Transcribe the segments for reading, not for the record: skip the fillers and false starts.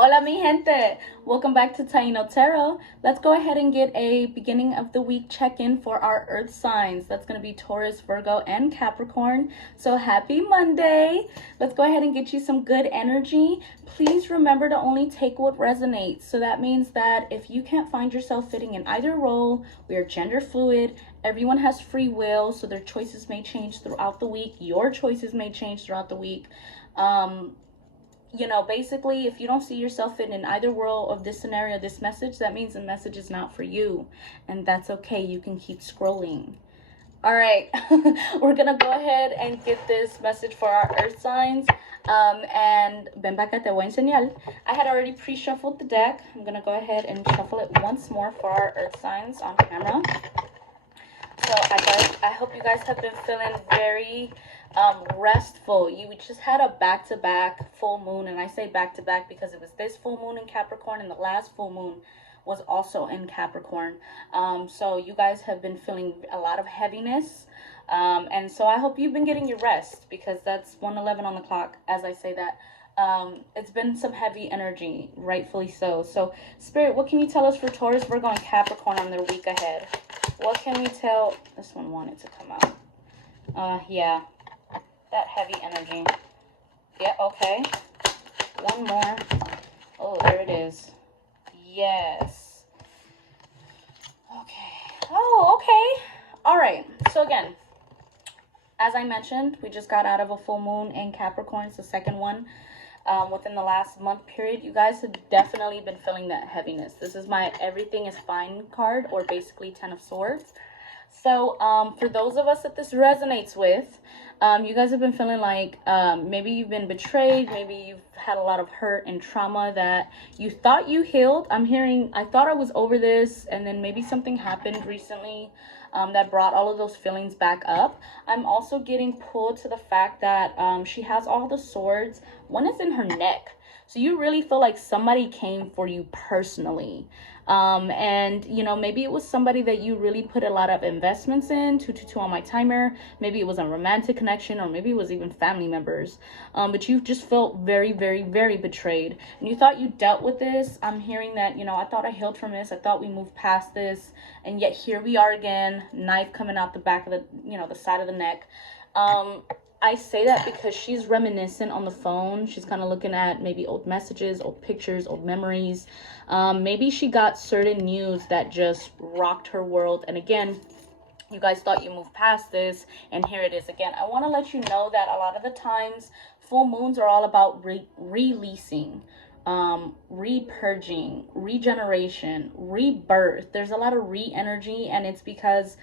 Hola mi gente! Welcome back to Taino Tarot. Let's go ahead and get a beginning of the week check-in for our earth signs. That's going to be Taurus, Virgo, and Capricorn. So happy Monday! Let's go ahead and get you some good energy. Please remember to only take what resonates. So that means that if you can't find yourself fitting in either role, we are gender fluid. Everyone has free will, so their choices may change throughout the week. Your choices may change throughout the week. Basically, if you don't see yourself fitting in either world of this scenario, this message, that means the message is not for you. And that's okay. You can keep scrolling. All right. We're going to go ahead and get this message for our earth signs. And ven para acá, te voy a enseñar. I had already pre-shuffled the deck. I'm going to go ahead and shuffle it once more for our earth signs on camera. So I hope you guys have been feeling very restful. You just had a back-to-back full moon, and I say back-to-back because it was this full moon in Capricorn and the last full moon was also in Capricorn. So you guys have been feeling a lot of heaviness, and so I hope you've been getting your rest, because that's 1:11 on the clock as I say that. It's been some heavy energy, rightfully so. So Spirit, what can you tell us for Taurus, Virgo, and Capricorn on their week ahead? What can we tell? This one wanted to come out. Yeah, that heavy energy. Yeah, okay. One more. Oh, there it is. Yes. Okay. Oh, okay. All right. So again, as I mentioned, we just got out of a full moon in Capricorn. It's the second one. Within the last month period, you guys have definitely been feeling that heaviness. This is my everything is fine card, or basically 10 of Swords. So for those of us that this resonates with, you guys have been feeling like maybe you've been betrayed, maybe you've had a lot of hurt and trauma that you thought you healed. I'm hearing, I thought I was over this, and then maybe something happened recently that brought all of those feelings back up. I'm also getting pulled to the fact that she has all the swords. One is in her neck. So you really feel like somebody came for you personally. And, maybe it was somebody that you really put a lot of investments in. 222 on my timer. Maybe it was a romantic connection, or maybe it was even family members. But you just felt very, very, very betrayed. And you thought you dealt with this. I'm hearing that, I thought I healed from this. I thought we moved past this. And yet here we are again. Knife coming out the back of the, the side of the neck. I say that because she's reminiscent on the phone. She's kind of looking at maybe old messages, old pictures, old memories. Maybe she got certain news that just rocked her world. And again, you guys thought you moved past this, and here it is again. I want to let you know that a lot of the times, full moons are all about releasing, repurging, regeneration, rebirth. There's a lot of re-energy, and it's because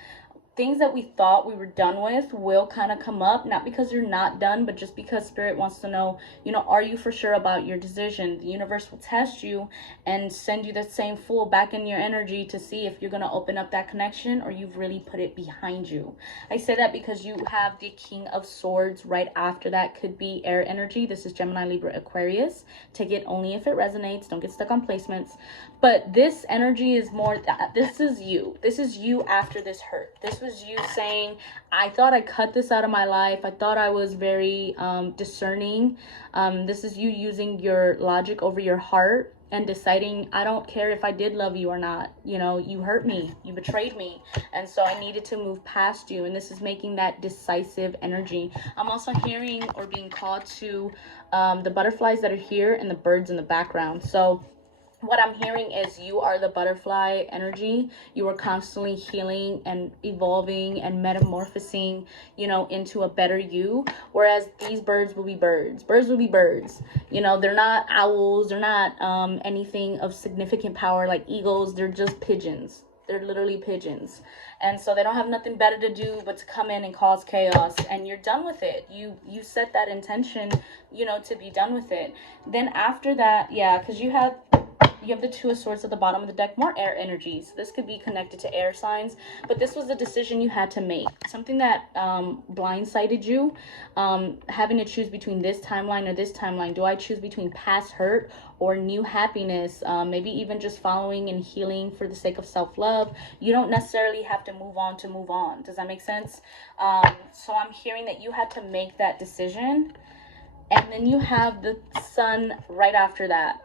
things that we thought we were done with will kind of come up, not because you're not done, but just because Spirit wants to know, are you for sure about your decision? The universe will test you and send you the same fool back in your energy to see if you're going to open up that connection, or you've really put it behind you. I say that because you have the King of Swords right after that. Could be air energy. This is Gemini, Libra, Aquarius. Take it only if it resonates. Don't get stuck on placements. But this energy is more, this is you. This is you after this hurt. This was you saying, I thought I cut this out of my life. I thought I was very discerning. This is you using your logic over your heart and deciding, I don't care if I did love you or not. You hurt me. You betrayed me. And so I needed to move past you. And this is making that decisive energy. I'm also hearing or being called to the butterflies that are here and the birds in the background. So what I'm hearing is you are the butterfly energy. You are constantly healing and evolving and metamorphosing, into a better you. Whereas these birds will be birds. Birds will be birds. They're not owls. They're not anything of significant power like eagles. They're just pigeons. They're literally pigeons. And so they don't have nothing better to do but to come in and cause chaos. And you're done with it. You set that intention, to be done with it. Then after that, yeah, because you have the Two of Swords at the bottom of the deck, more air energies. This could be connected to air signs, but this was a decision you had to make. Something that blindsided you, having to choose between this timeline or this timeline. Do I choose between past hurt or new happiness? Maybe even just following and healing for the sake of self-love. You don't necessarily have to move on to move on. Does that make sense? So I'm hearing that you had to make that decision. And then you have the sun right after that.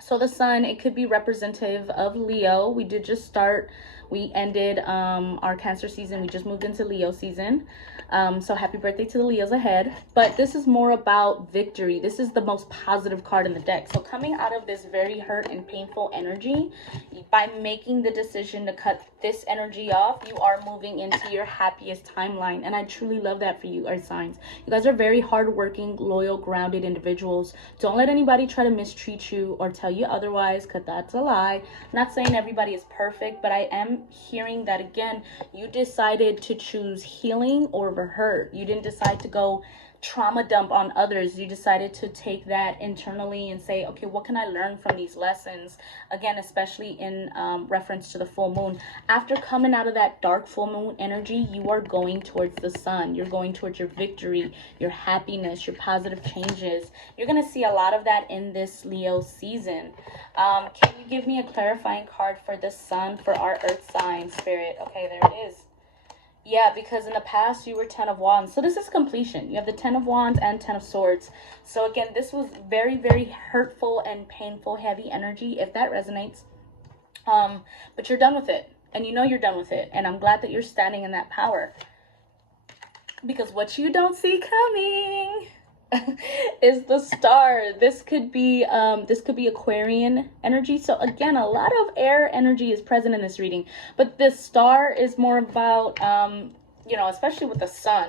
So the sun, it could be representative of Leo. We did just start, we ended our Cancer season. We just moved into Leo season. So happy birthday to the Leos ahead. But this is more about victory. This is the most positive card in the deck. So coming out of this very hurt and painful energy, by making the decision to cut this energy off, you are moving into your happiest timeline. And I truly love that for you, Earth signs. You guys are very hardworking, loyal, grounded individuals. Don't let anybody try to mistreat you or tell you otherwise, because that's a lie. I'm not saying everybody is perfect, but I am hearing that, again, you decided to choose healing over hurt. You didn't decide to go trauma dump on others. You decided to take that internally and say, okay, what can I learn from these lessons? Again, especially in reference to the full moon. After coming out of that dark full moon energy, you are going towards the sun. You're going towards your victory, your happiness, your positive changes. You're going to see a lot of that in this Leo season. Can you give me a clarifying card for the sun for our earth sign, Spirit? Okay, there it is. Yeah, because in the past you were 10 of Wands. So this is completion. You have the 10 of Wands and 10 of Swords. So again, this was very, very hurtful and painful, heavy energy, if that resonates. But you're done with it. And you know you're done with it. And I'm glad that you're standing in that power. Because what you don't see coming is the star. This could be Aquarian energy. So again, a lot of air energy is present in this reading, but this star is more about you know, especially with the sun,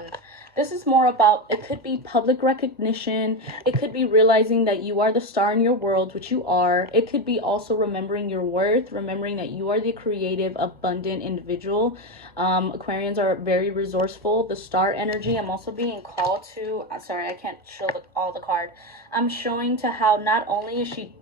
this is more about, it could be public recognition. It could be realizing that you are the star in your world, which you are. It could be also remembering your worth, remembering that you are the creative, abundant individual. Aquarians are very resourceful. The star energy, I'm also being called to, sorry, I can't show all the card. I'm showing to how not only is she,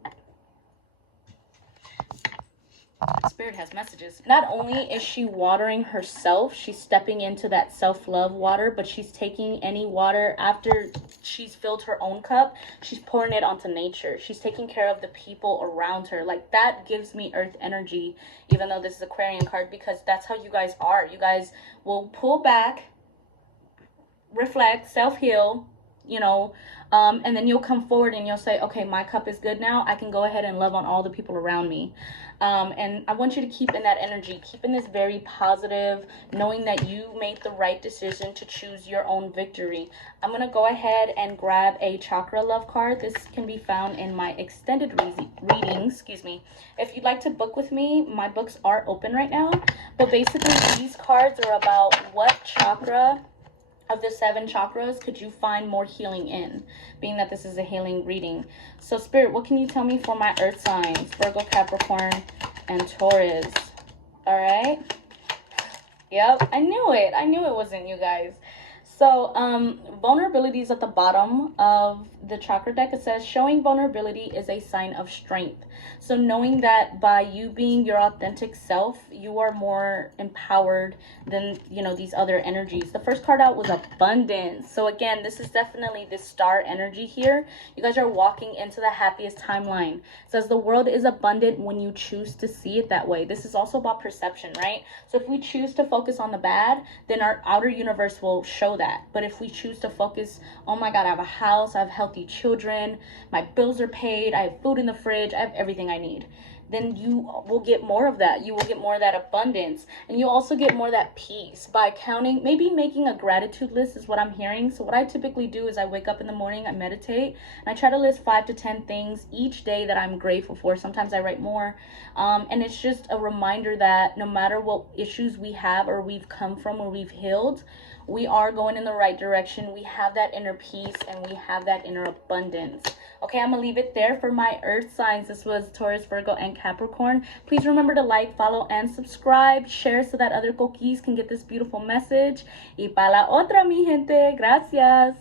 Spirit has messages. Not only is she watering herself, she's stepping into that self-love water, but she's taking any water after she's filled her own cup, she's pouring it onto nature. She's taking care of the people around her. Like, that gives me earth energy, even though this is Aquarian card, because that's how you guys are. You guys will pull back, reflect, self-heal, you know, and then you'll come forward and you'll say, okay, my cup is good now. I can go ahead and love on all the people around me. And I want you to keep in that energy, keep in this very positive, knowing that you made the right decision to choose your own victory. I'm going to go ahead and grab a Chakra Love card. This can be found in my extended readings, excuse me. If you'd like to book with me, my books are open right now. But basically, these cards are about what chakra of the 7 chakras could you find more healing in, being that this is a healing reading. So Spirit, what can you tell me for my earth signs, Virgo, Capricorn, and Taurus? All right. Yep, I knew it. I knew it wasn't you guys. So vulnerability is at the bottom of the chakra deck. It says showing vulnerability is a sign of strength. So knowing that by you being your authentic self, you are more empowered than, you know, these other energies. The first card out was abundance. So again, this is definitely this star energy here. You guys are walking into the happiest timeline. It says the world is abundant when you choose to see it that way. This is also about perception, right? So if we choose to focus on the bad, then our outer universe will show that. But if we choose to focus, oh my God, I have a house, I have healthy children, my bills are paid, I have food in the fridge, I have everything I need, then you will get more of that. You will get more of that abundance. And you also get more of that peace by counting, maybe making a gratitude list is what I'm hearing. So what I typically do is I wake up in the morning, I meditate, and I try to list 5 to 10 things each day that I'm grateful for. Sometimes I write more. And it's just a reminder that no matter what issues we have or we've come from or we've healed, we are going in the right direction. We have that inner peace and we have that inner abundance. Okay, I'm gonna leave it there for my earth signs. This was Taurus, Virgo, and Capricorn. Please remember to like, follow, and subscribe. Share so that other coquis can get this beautiful message. Y para la otra, mi gente. Gracias.